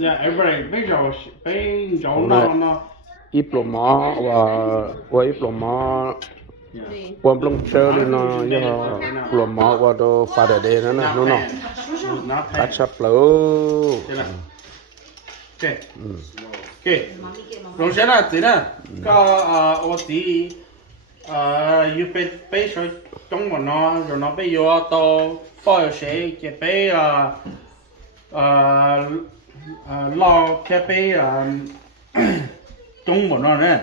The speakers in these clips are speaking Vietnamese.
Yeah, everybody 比较闹。Diploma wa diploma Puan belum cari na ya belum mau ada Father Day na no catch up lo. Okay. 龙先啦，对啦，个我弟要被说中文咯，然后被要到报有谁给被老给被中文咯呢，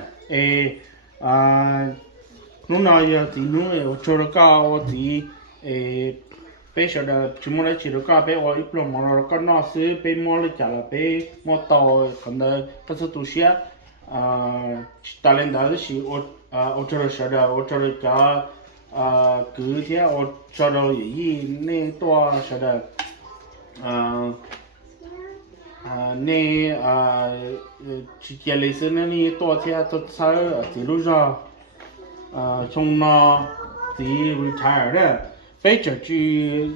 侬那要弟侬我做了个我弟被说的全部来去了个被我一不忙了个那是被摸了家了被摸到可能不是读书大领导的是我做了说的我做了个隔天我做了一那多说的那去建立是那里多天都才记录上从那自己 retire 的被就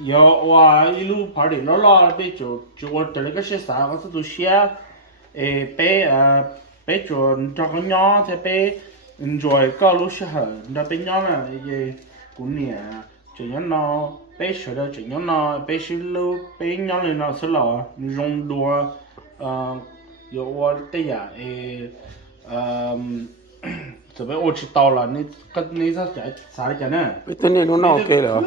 要我一路跑的老被就我这个是啥我是都写被就这个鸟才被 enjoy 高路时候那被鸟呢也过年这样呢被说的这样呢被是路被鸟的那是了容多有我的呀这边我知道了你啥讲呢 Itu ni no okay lah.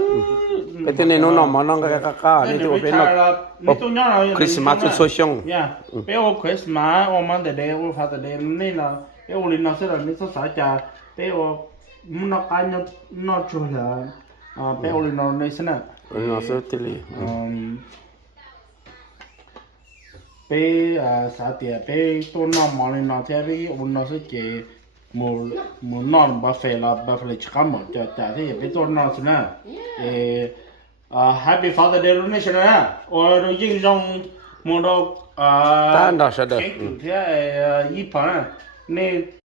Itu ni no ma nang kakak ni tu ben Christmas tu sosiong. Yeah. 被我 Christmas 我们的我发的你呢被我领导说了你说啥家被我那干那出来被我领导那是呢 No certainly. 被啥的被多那毛领导这被我那是给mo non ba fe la chikamo ta de be to no sna happy father day ne shana or yin jong mo do Ta da sha da. yi pa ne